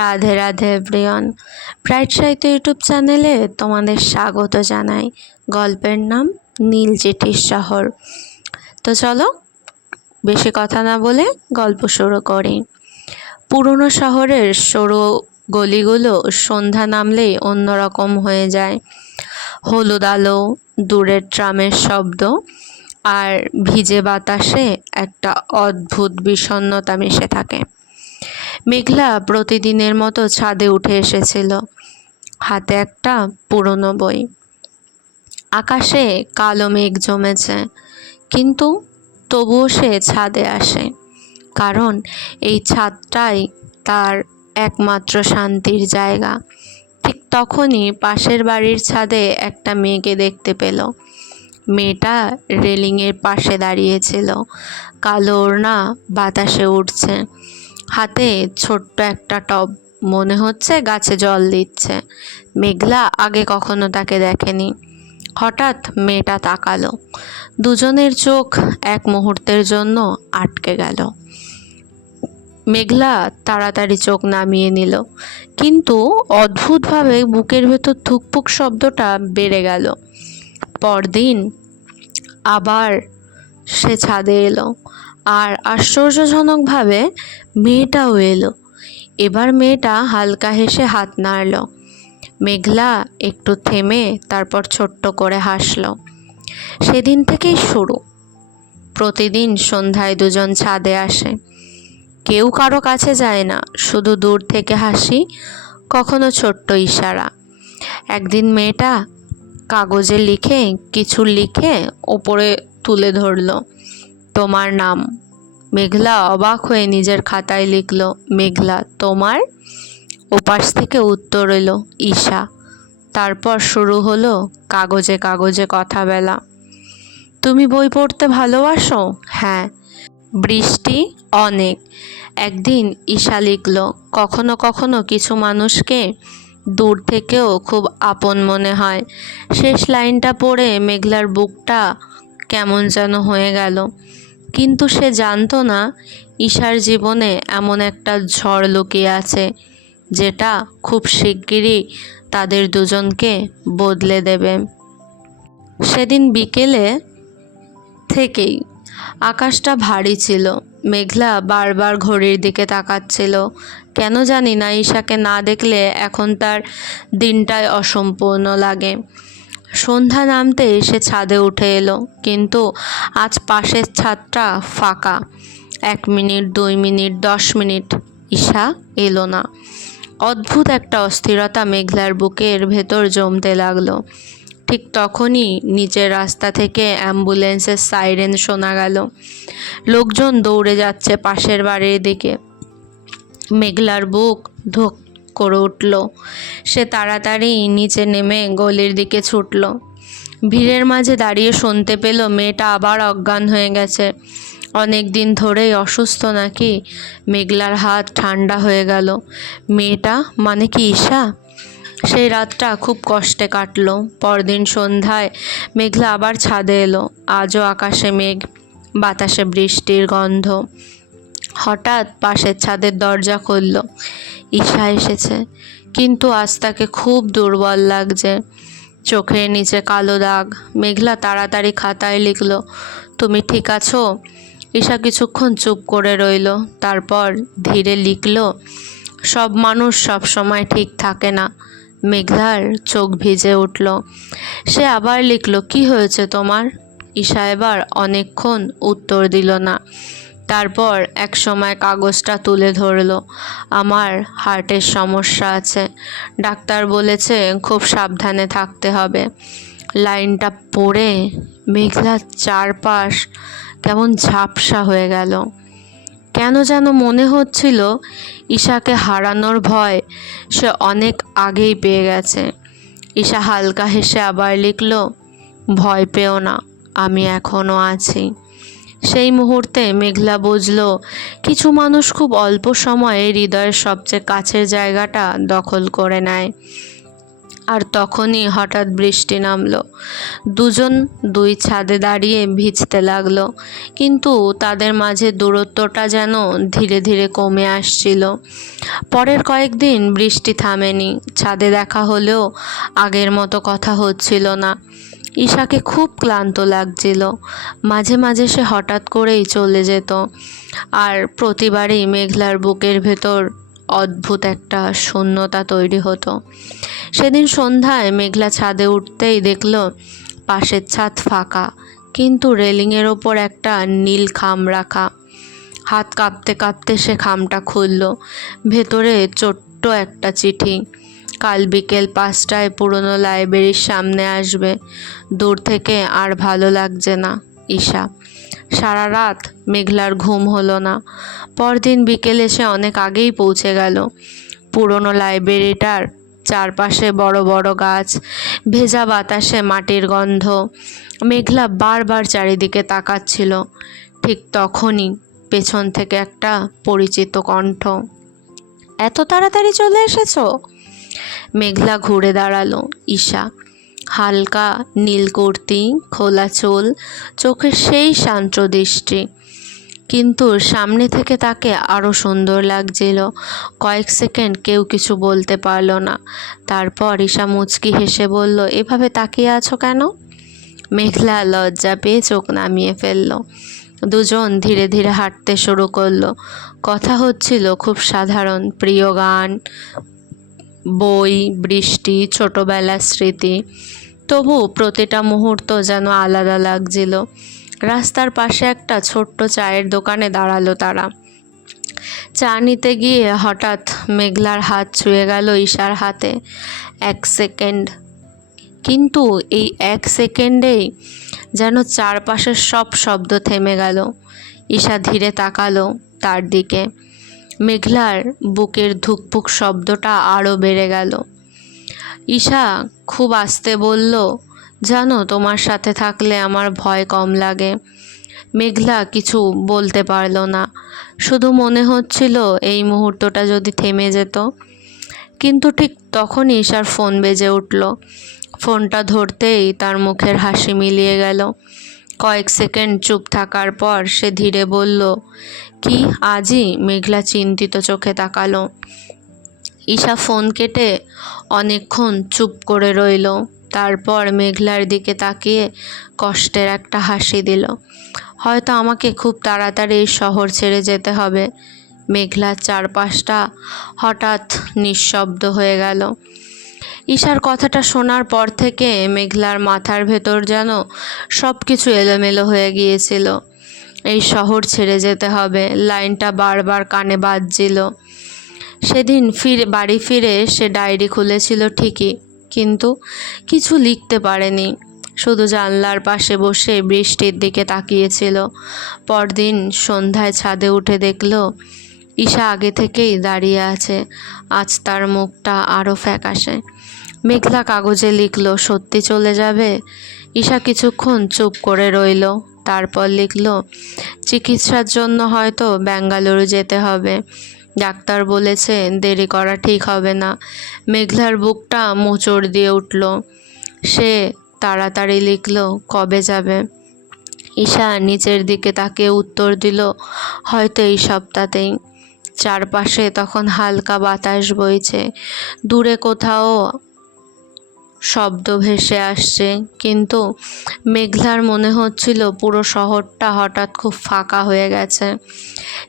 Radhe Radhe everyone. Bright সাহিত্য YouTube চ্যানেলে তোমাদের স্বাগত জানাই। গল্পের নাম নীল চিঠির শহর। তো চলো বেশি কথা না বলে গল্প শুরু করি। পুরনো শহরের সরু গলিগুলো সন্ধ্যা নামলেই অন্যরকম হয়ে যায়। হলুদ আলো, দূরের ট্রামের শব্দ আর ভিজে বাতাসে একটা অদ্ভুত বিষণ্ণতা মিশে থাকে। মেঘলা প্রতিদিনের মতো ছাদে উঠে এসেছিল, হাতে একটা পুরনো বই। আকাশে কালো মেঘ জমেছে, কিন্তু তবুও সে ছাদে আসে, কারণ এই ছাদটাই তার একমাত্র শান্তির জায়গা। ঠিক তখনই পাশের বাড়ির ছাদে একটা মেয়েকে দেখতে পেল। মেয়েটা রেলিংয়ের পাশে দাঁড়িয়েছিল, কালো ওড়না বাতাসে উঠছে, হাতে ছোট্ট একটা টব, মনে হচ্ছে গাছে জল দিচ্ছে। মেঘলা আগে কখনো তাকে দেখেনি। হঠাৎ মেয়েটা তাকালো, দুজনের চোখ এক মুহূর্তের জন্য আটকে গেল। মেঘলা তাড়াতাড়ি চোখ নামিয়ে নিল, কিন্তু অদ্ভুতভাবে বুকের ভেতর ধুকপুক শব্দটা বেড়ে গেল। পরদিন আবার সে ছাদে এলো, আর আশ্চর্যজনকভাবে মেয়েটাও এলো। এবার মেয়েটা হালকা হেসে হাত নাড়ল। মেঘলা একটু থেমে তারপর ছোট্ট করে হাসল। সেদিন থেকেই শুরু। প্রতিদিন সন্ধ্যায় দুজন ছাদে আসে। কেউ কারো কাছে যায় না, শুধু দূর থেকে হাসি, কখনো ছোট্ট ইশারা। একদিন মেয়েটা কাগজে কিছু লিখে ওপরে তুলে ধরল, তোমার নাম। মেঘলা অবাক হয়ে নিজের খাতায় লিখল, মেঘলা তোমার। ওপাশ থেকে উত্তর এলো, ঈশা। তারপর শুরু হলো কাগজে কাগজে কথা বলা। তুমি বই পড়তে ভালোবাসো? হ্যাঁ। বৃষ্টি? অনেক। একদিন ঈশা লিখল, কখনো কখনো কিছু মানুষকে দূর থেকেও খুব আপন মনে হয়। শেষ লাইনটা পড়ে মেঘলার বুকটা কেমন যেন হয়ে গেল, কিন্তু সে জানতো না ঈশার জীবনে এমন একটা ঝড় লুকিয়ে আছে, যেটা খুব শিগগিরই তাদের দুজনকে বদলে দেবে। সেদিন বিকেলে থেকেই আকাশটা ভারী ছিল। মেঘলা বারবার ঘড়ির দিকে তাকাচ্ছিল। কেন জানি না, ঈশাকে না দেখলে এখন তার দিনটাই অসম্পূর্ণ লাগে। সন্ধ্যা নামতেই সে ছাদে উঠে এলো, কিন্তু আজ পাশের ছাদটা ফাঁকা। 1 মিনিট, 2 মিনিট, 10 মিনিট, ঈশা এলো না। অদ্ভুত একটা অস্থিরতা মেঘলার বুকের ভেতর জমতে লাগলো। ঠিক তখনই নিচের রাস্তা থেকে অ্যাম্বুলেন্সের সাইরেন শোনা গেল। লোকজন দৌড়ে যাচ্ছে পাশের বাড়ির দিকে। মেঘলার বুক ধক করে উঠল। সে তাড়াতাড়ি নিচে নেমে গলির দিকে ছুটল। ভিড়ের মাঝে দাঁড়িয়ে শুনতে পেল মেয়েটা আবার অজ্ঞান হয়ে গেছে। অনেক দিন ধরেই অসুস্থ নাকি? মেঘলার হাত ঠান্ডা হয়ে গেল। মেয়েটা মানে কি ঈশা? সেই রাতটা খুব কষ্টে কাটলো। পরদিন সন্ধ্যায় মেঘলা আবার ছাদে এলো। আজও আকাশে মেঘ, বাতাসে বৃষ্টির গন্ধ। হঠাৎ পাশের ছাদের দরজা খুলল। ঈশা এসেছে, কিন্তু আজ তাকে খুব দুর্বল লাগছে, চোখের নিচে কালো দাগ। মেঘলা তাড়াতাড়ি খাতায় লিখল, তুমি ঠিক আছো? ঈশা কিছুক্ষণ চুপ করে রইল, তারপর ধীরে লিখল, সব মানুষ সব সময় ঠিক থাকে না। মেঘলার চোখ ভিজে উঠল। সে আবার লিখল, কি হয়েছে তোমার? ঈশা এবার অনেকক্ষণ উত্তর দিল না। তারপর এক সময় কাগজটা তুলে ধরল, আমার হার্টের সমস্যা আছে, ডাক্তার বলেছে খুব সাবধানে থাকতে হবে। লাইনটা পড়ে মেঘলার চারপাশ কেমন ঝাপসা হয়ে গেল। কেন যেন মনে হচ্ছিল ঈশাকে হারানোর ভয় সে অনেক আগেই পেয়ে গেছে। ঈশা হালকা হেসে আবার লিখল, ভয় পেও না, আমি এখনো আছি। সেই মুহূর্তে মেঘলা বুঝল, কিছু মানুষ খুব অল্প সময়ে হৃদয়ের সবচেয়ে কাছের জায়গাটা দখল করে নেয়। আর তখনই হঠাৎ বৃষ্টি নামলো। দুজন দুই ছাদে দাঁড়িয়ে ভিজতে লাগলো, কিন্তু তাদের মাঝে দূরত্বটা যেন ধীরে ধীরে কমে আসছিল। পরের কয়েকদিন বৃষ্টি থামেনি, ছাদে দেখা হলেও আগের মতো কথা হচ্ছিল না। ঈশাকে খুব ক্লান্ত লাগছিল। মাঝে মাঝে সে হঠাৎ করেই চলে যেত, আর প্রতিবারই মেঘলার বুকের ভেতর অদ্ভুত একটা শূন্যতা তৈরি হতো। সেদিন সন্ধ্যায় মেঘলা ছাদে উঠতেই দেখল পাশের ছাদ ফাঁকা, কিন্তু রেলিংয়ের ওপর একটা নীল খাম রাখা। হাত কাঁপতে কাঁপতে সে খামটা খুলল। ভেতরে ছোট্ট একটা চিঠি। কাল বিকেল 5টায় পুরনো লাইব্রেরির সামনে আসবে। দূর থেকে আর ভালো লাগছে না, ঈশা। সারা রাত মেঘলার ঘুম হলো না। পরদিন বিকেলে সে অনেক আগেই পৌঁছে গেল। পুরনো লাইব্রেরিটার চারপাশে বড় বড় গাছ, ভেজা বাতাসে মাটির গন্ধ। মেঘলা বারবার চারিদিকে তাকাচ্ছিল। ঠিক তখনই পেছন থেকে একটা পরিচিত কণ্ঠ। এত তাড়াতাড়ি চলে এসেছো? মেঘলা ঘুরে দাঁড়ালো। ঈশা, হালকা নীল কুর্তি, খোলা চুল, চোখের সেই শান্ত দৃষ্টি। কিন্তু সামনে থেকে তাকে আরও সুন্দর লাগছিল। কয়েক সেকেন্ড কেউ কিছু বলতে পারল না। তারপর ঈশা মুচকি হেসে বলল, এভাবে তাকিয়ে আছো কেন? মেঘলা লজ্জা পেয়ে চোখ নামিয়ে ফেলল। দুজন ধীরে ধীরে হাঁটতে শুরু করলো। কথা হচ্ছিল খুব সাধারণ, প্রিয় গান, বই, বৃষ্টি, ছোটবেলার স্মৃতি। তবু প্রতিটা মুহূর্ত যেন আলাদা লাগছিল। রাস্তার পাশে একটা ছোট্ট চায়ের দোকানে দাঁড়ালো তারা। চা নিতে গিয়ে হঠাৎ মেঘলার হাত ছুঁয়ে গেল ঈশার হাতে। 1 সেকেন্ড, কিন্তু এই 1 সেকেন্ডেই যেন চারপাশের সব শব্দ থেমে গেল। ঈশা ধীরে তাকালো তার দিকে। মেঘলার বুকের ধুকপুক শব্দটা আরও বেড়ে গেল। ঈশা খুব আস্তে বলল, জানো, তোমার সাথে থাকলে আমার ভয় কম লাগে। মেঘলা কিছু বলতে পারল না, শুধু মনে হচ্ছিল এই মুহূর্তটা যদি থেমে যেত। কিন্তু ঠিক তখনই ঈশার ফোন বেজে উঠল। ফোনটা ধরতেই তার মুখের হাসি মিলিয়ে গেল। কয়েক সেকেন্ড চুপ থাকার পর সে ধীরে বলল, কি আজই? মেঘলা চিন্তিত চোখে তাকালো। ঈশা ফোন কেটে অনেকক্ষণ চুপ করে রইল। তারপর মেঘলার দিকে তাকিয়ে কষ্টের একটা হাসি দিল। হয়তো আমাকে খুব তাড়াতাড়ি এই শহর ছেড়ে যেতে হবে। মেঘলার চারপাশটা হঠাৎ নিঃশব্দ হয়ে গেল। ঈশার কথাটা শোনার পর থেকে মেঘলার মাথার ভেতর যেন সব কিছু এলোমেলো হয়ে গিয়েছিল। এই শহর ছেড়ে যেতে হবে, লাইনটা বারবার কানে বাজছিল। সেদিন বাড়ি ফিরে সে ডায়েরি খুলেছিল ঠিকই, কিন্তু কিছু লিখতে পারেনি। শুধু জানলার পাশে বসে বৃষ্টির দিকে তাকিয়েছিল। পরদিন সন্ধ্যায় ছাদে উঠে দেখল ঈশা আগে থেকেই দাঁড়িয়ে আছে। আজ তার মুখটা আরও ফ্যাকাশে। মেঘলা কাগজে লিখল, সত্যি চলে যাবে? ঈশা কিছুক্ষণ চুপ করে রইল। তারপর লিখল, চিকিৎসার জন্য হয়তো বেঙ্গালুরু যেতে হবে। ডাক্তার বলেছে দেরি করা ঠিক হবে না। মেঘলার বুকটা মোচড় দিয়ে উঠল। সে তাড়াতাড়ি লিখল, কবে যাবে? ঈশা নিচের দিকে তাকিয়ে উত্তর দিল, হয়তো এই সপ্তাহতেই। চারপাশে তখন হালকা বাতাস বইছে। দূরে কোথাও শব্দ ভেসে আসছে, কিন্তু মেঘলার মনে হচ্ছিল পুরো শহরটা হঠাৎ খুব ফাঁকা হয়ে গেছে।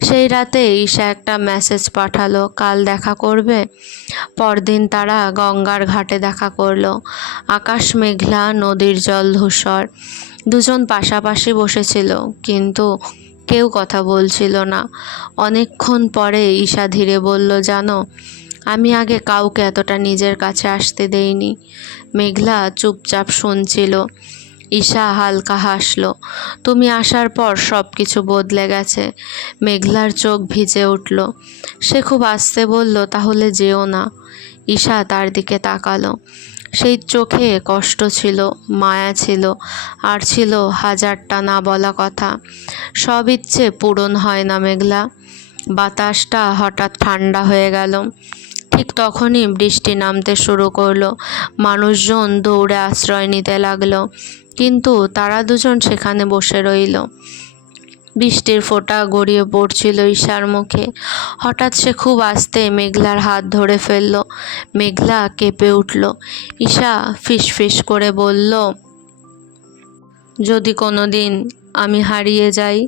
সেই রাতে ঈশা একটা মেসেজ পাঠালো, কাল দেখা করবে। পরদিন তারা গঙ্গার ঘাটে দেখা করলো। আকাশ মেঘলা, নদীর জল ধূসর। দুজন পাশাপাশি বসেছিল, কিন্তু কেউ কথা বলছিল না। অনেকক্ষণ পরে ঈশা ধীরে বলল, জানো, আমি আগে কাউকে এতটা নিজের কাছে আসতে দেইনি। মেঘলা চুপচাপ শুনছিল। ঈশা হালকা হাসলো, তুমি আসার পর সব কিছু বদলে গেছে। মেঘলার চোখ ভিজে উঠল। সে খুব আস্তে বলল, তাহলে যেও না। ঈশা তার দিকে তাকালো। সেই চোখে কষ্ট ছিল, মায়া ছিল, আর ছিল হাজারটা না বলা কথা। সব ইচ্ছে পূরণ হয় না মেঘলা। বাতাসটা হঠাৎ ঠান্ডা হয়ে গেল। ঠিক তখনই বৃষ্টি নামতে শুরু করলো। মানুষজন দৌড়ে আশ্রয় নিতে লাগলো, কিন্তু তারা দুজন সেখানে বসে রইল। বৃষ্টির ফোঁটা গড়িয়ে পড়ছিল ঈশার মুখে। হঠাৎ সে খুব আস্তে মেঘলার হাত ধরে ফেলল। মেঘলা কেঁপে উঠল। ঈশা ফিসফিস করে বলল, যদি কোনোদিন আমি হারিয়ে যাই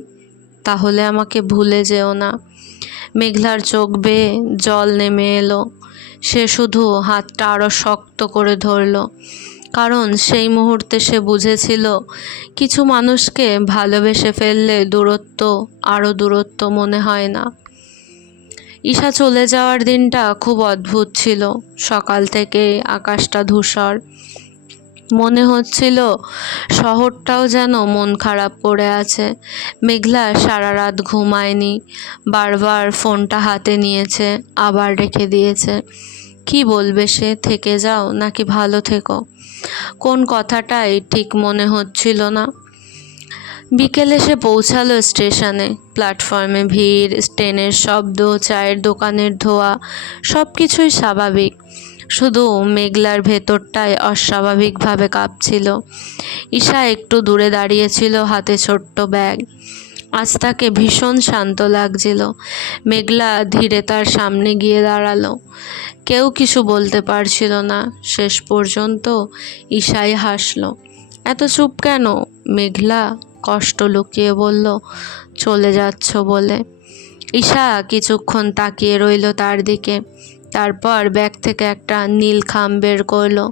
তাহলে আমাকে ভুলে যেও না। মেঘলার চোখ বেয়ে জল নেমে এলো। সে শুধু হাতটা আরো শক্ত করে ধরল, কারণ সেই মুহূর্তে সে বুঝেছিল কিছু মানুষকে ভালোবেসে ফেললে দূরত্ব আরো দূরত্ব মনে হয় না। ঈশা চলে যাওয়ার দিনটা খুব অদ্ভুত ছিল। সকাল থেকে আকাশটা ধূসর, মনে হচ্ছিল শহরটাও যেন মন খারাপ করে আছে। মেঘলা সারা রাত ঘুমায়নি, বারবার ফোনটা হাতে নিয়েছে, আবার রেখে দিয়েছে। কি বলবে সে, থেকে যাও নাকি ভালো থেকো? কোন কথাটাই ঠিক মনে হচ্ছিল না। বিকেলে সে পৌঁছালো স্টেশনে। প্ল্যাটফর্মে ভিড়, ট্রেনের শব্দ, চায়ের দোকানের ধোঁয়া, সব কিছুই স্বাভাবিক, শুধু মেঘলার ভেতরটায় অস্বাভাবিকভাবে কাঁপছিল। ঈশা একটু দূরে দাঁড়িয়েছিল, হাতে ছোট্ট ব্যাগ। আজ তাকে ভীষণ শান্ত লাগছিল। মেঘলা ধীরে তার সামনে গিয়ে দাঁড়ালো। কেউ কিছু বলতে পারছিল না। শেষ পর্যন্ত ঈশাই হাসলো। এত চুপ কেন? মেঘলা কষ্ট লুকিয়ে বলল, চলে যাচ্ছ বলে। ঈশা কিছুক্ষণ তাকিয়ে রইল তার দিকে, তারপর ব্যাগ থেকে একটা নীল খাম বের করলো।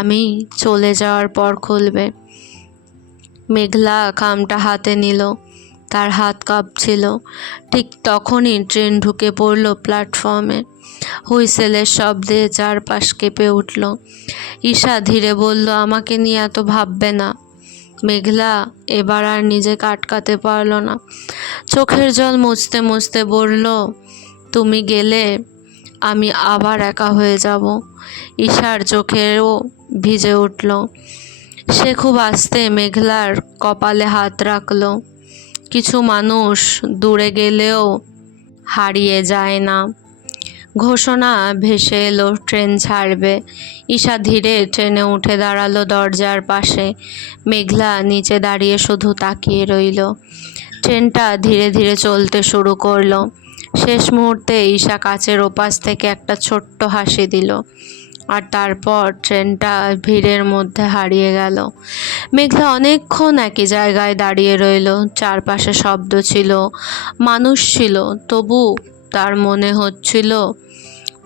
আমি চলে যাওয়ার পর খুলবে। মেঘলা খামটা হাতে নিল, তার হাত কাঁপছিল। ঠিক তখনই ট্রেন ঢুকে পড়ল প্ল্যাটফর্মে। হুইসেলের শব্দে চারপাশ কেঁপে উঠল। ঈশা ধীরে বলল, আমাকে নিয়ে এত ভাববে না। মেঘলা এবার আর নিজেকে আটকাতে পারল না। চোখের জল মুছতে মুছতে বলল, তুমি গেলে আমি আবার একা হয়ে যাব। ঈশার চোখেও ভিজে উঠল। সে খুব আস্তে মেঘলার কপালে হাত রাখল। কিছু মানুষ দূরে গেলেও হারিয়ে যায় না। ঘোষণা ভেসে এলো, ট্রেন ছাড়বে। ঈশা ধীরে ট্রেনে উঠে দাঁড়ালো দরজার পাশে। মেঘলা নিচে দাঁড়িয়ে শুধু তাকিয়ে রইল। ট্রেনটা ধীরে ধীরে চলতে শুরু করলো। শেষ মুহূর্তে ঈশা কাচের ওপাশ থেকে একটা ছোট্ট হাসি দিল, আর তারপর ট্রেনটা ভিড়ের মধ্যে হারিয়ে গেল। মেঘলা অনেকক্ষণ একই জায়গায় দাঁড়িয়ে রইল। চারপাশে শব্দ ছিল, মানুষ ছিল, তবু তার মনে হচ্ছিল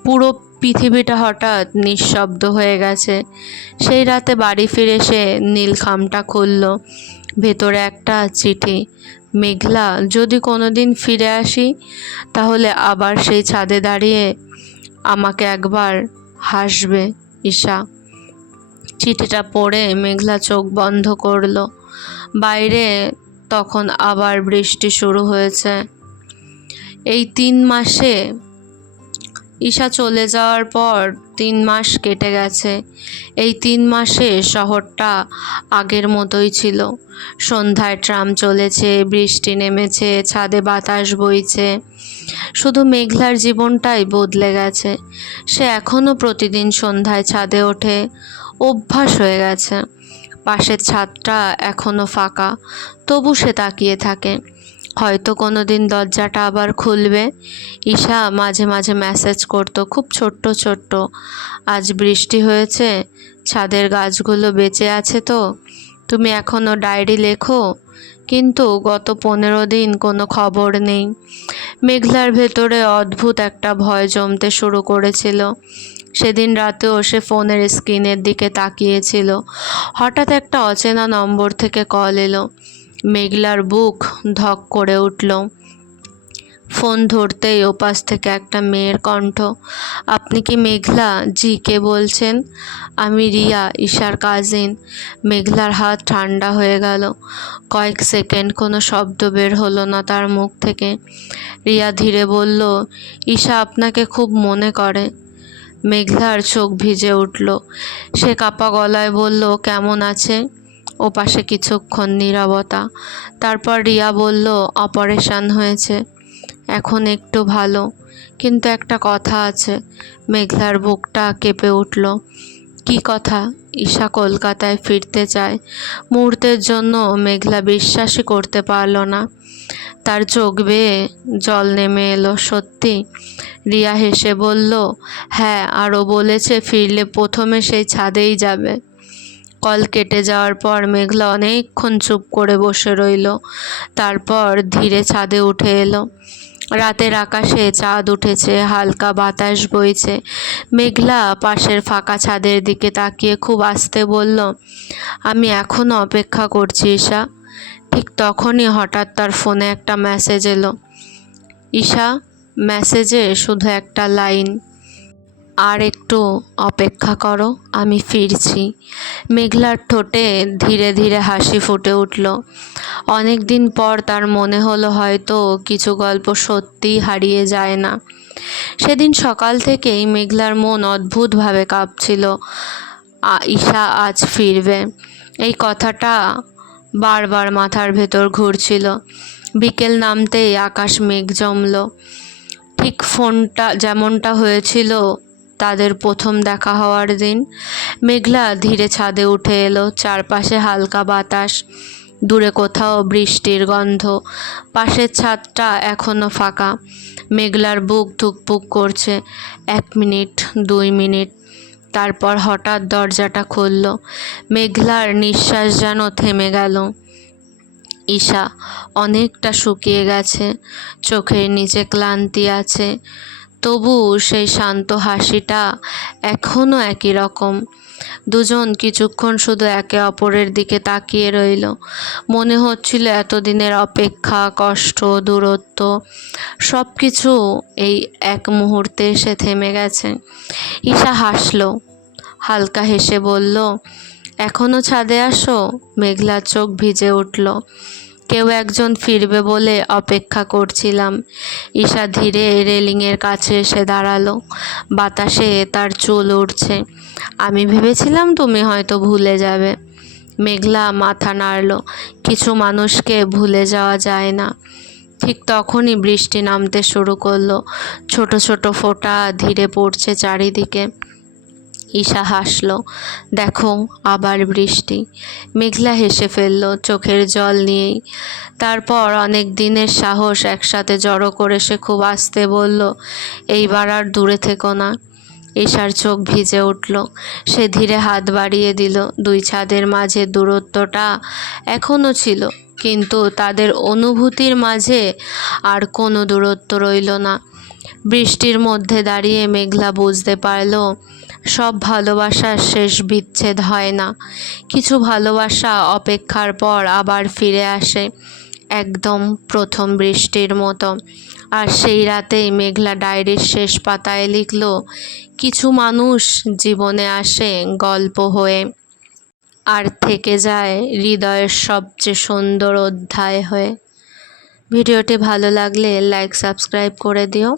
পুরো পৃথিবীটা হঠাৎ নিঃশব্দ হয়ে গেছে। সেই রাতে বাড়ি ফিরে সে নীল খামটা খুলল। ভেতরে একটা চিঠি। মেঘলা, যদি কোনোদিন ফিরে আসি তাহলে আবার সেই ছাদে দাঁড়িয়ে আমাকে একবার হাসবে ঈশা। চিঠিটা পড়ে মেঘলা চোখ বন্ধ করল। বাইরে তখন আবার বৃষ্টি শুরু হয়েছে। এই 3 মাসে ঈশা চলে যাওয়ার পর 3 মাস কেটে গেছে। এই 3 মাসে শহরটা আগের মতোই ছিল। সন্ধ্যায় ট্রাম চলেছে, বৃষ্টি নেমেছে, ছাদে বাতাস বইছে। শুধু মেঘলার জীবনটাই বদলে গেছে। সে এখনও প্রতিদিন সন্ধ্যায় ছাদে ওঠে, অভ্যাস হয়ে গেছে। পাশের ছাদটা এখনও ফাঁকা, তবু সে তাকিয়ে থাকে। হয়তো কোনো দিন দরজাটা আবার খুলবে। ঈশা মাঝে মাঝে মেসেজ করতো, খুব ছোট্ট ছোট্ট, আজ বৃষ্টি হয়েছে, ছাদের গাছগুলো বেঁচে আছে তো, তুমি এখনও ডায়েরি লেখো। কিন্তু গত 15 দিন কোনো খবর নেই। মেঘলার ভেতরে অদ্ভুত একটা ভয় জমতে শুরু করেছিল। সেদিন রাতেও সে ফোনের স্ক্রিনের দিকে তাকিয়েছিল। হঠাৎ একটা অচেনা নম্বর থেকে কল এলো। মেঘলার বুক ধক করে উঠল। ফোন ধরতেই ওপাশ থেকে একটা মেয়ের কণ্ঠ। আপনি কি মেঘলা? জি, কে বলছেন? আমি রিয়া, ঈশার কাজিন। মেঘলার হাত ঠান্ডা হয়ে গেল। কয়েক সেকেন্ড কোনো শব্দ বের হলো না তার মুখ থেকে। রিয়া ধীরে বলল, ঈশা আপনাকে খুব মনে করে। মেঘলার চোখ ভিজে উঠল। সে কাঁপা গলায় বলল, কেমন আছে? ওপাশে কিছুক্ষণ নীরবতা। তারপর রিয়া বলল, অপারেশন হয়েছে, এখন একটু ভালো। কিন্তু একটা কথা আছে। মেঘলার বুকটা কেঁপে উঠল। কি কথা? ঈশা কলকাতায় ফিরতে চায়। মুহূর্তের জন্য মেঘলা বিশ্বাসই করতে পারল না। তার চোখ বেয়ে জল নেমে এলো। সত্যি? রিয়া হেসে বলল, হ্যাঁ, আরও বলেছে ফিরলে প্রথমে সেই ছাদেই যাবে। কল কেটে যাওয়ার পর মেঘলা অনেকক্ষণ চুপ করে বসে রইল। তারপর ধীরে ছাদে উঠে এলো। রাতের আকাশে চাঁদ উঠেছে, হালকা বাতাস বইছে। মেঘলা পাশের ফাঁকা ছাদের দিকে তাকিয়ে খুব আস্তে বলল, আমি এখনও অপেক্ষা করছি ঈশা। ঠিক তখনই হঠাৎ তার ফোনে একটা মেসেজ এলো। ঈশা, মেসেজে শুধু একটা লাইন, আর একটু অপেক্ষা করো, আমি ফিরছি। মেঘলার ঠোঁটে ধীরে ধীরে হাসি ফুটে উঠল। অনেক দিন পর তার মনে হলো হয়তো কিছু গল্প সত্যিই হারিয়ে যায় না। সেদিন সকাল থেকেই মেঘলার মন অদ্ভুতভাবে কাঁপছিল। ঈশা আজ ফিরবে, এই কথাটা বারবার মাথার ভেতর ঘুরছিল। বিকেল নামতেই আকাশ মেঘ জমল। ঠিক ফোনটা যেমনটা হয়েছিল তাদের প্রথম দেখা হওয়ার দিন। মেঘলা ধীরে ছাদে উঠে এলো। চারপাশে হালকা বাতাস, দূরে কোথাও বৃষ্টির গন্ধ। পাশের ছাদটা এখনো ফাঁকা। মেঘলার বুক ধুকপুক করছে। 1 মিনিট, 2 মিনিট, তারপর হঠাৎ দরজাটা খুলল। মেঘলার নিঃশ্বাস যেন থেমে গেল। ঈশা অনেকটা শুকিয়ে গেছে, চোখের নিচে ক্লান্তি আছে, তবু সেই শান্ত হাসিটা এখনও একই রকম। দুজন কিছুক্ষণ শুধু একে অপরের দিকে তাকিয়ে রইল। মনে হচ্ছিল এতদিনের অপেক্ষা, কষ্ট, দূরত্ব সব কিছু এই এক মুহূর্তে এসে থেমে গেছে। ঈশা হাসল, হালকা হেসে বলল, এখনও ছাদে আসো? মেঘলার চোখ ভিজে উঠল। কেউ একজন ফিরবে বলে অপেক্ষা করছিলাম। ঈশা ধীরে রেলিংয়ের কাছে এসে দাঁড়ালো। বাতাসে তার চুল উড়ছে। আমি ভেবেছিলাম তুমি হয়তো ভুলে যাবে। মেঘলা মাথা নাড়ল। কিছু মানুষকে ভুলে যাওয়া যায় না। ঠিক তখনই বৃষ্টি নামতে শুরু করলো। ছোট ছোট ফোঁটা ধীরে পড়ছে চারিদিকে। ঈশা হাসল, দেখো আবার বৃষ্টি। মেঘলা হেসে ফেলল চোখের জল নিয়েই। তারপর অনেক দিনের সাহস একসাথে জড়ো করে সে খুব আস্তে বলল, এইবার আর দূরে থেকো না। ঈশার চোখ ভিজে উঠল। সে ধীরে হাত বাড়িয়ে দিল। দুই ছাদের মাঝে দূরত্বটা এখনও ছিল, কিন্তু তাদের অনুভূতির মাঝে আর কোনো দূরত্ব রইল না। বৃষ্টির মধ্যে দাঁড়িয়ে মেঘলা বুঝতে পারল, সব ভালোবাসার শেষ বিচ্ছেদ হয় না। কিছু ভালোবাসা অপেক্ষার পর আবার ফিরে আসে, একদম প্রথম বৃষ্টির মতো। আর সেই রাতেই মেঘলা ডায়েরির শেষ পাতায় লিখল, কিছু মানুষ জীবনে আসে গল্প হয়ে, আর থেকে যায় হৃদয়ের সবচেয়ে সুন্দর অধ্যায় হয়ে। ভিডিওটি ভালো লাগলে লাইক, সাবস্ক্রাইব করে দিও।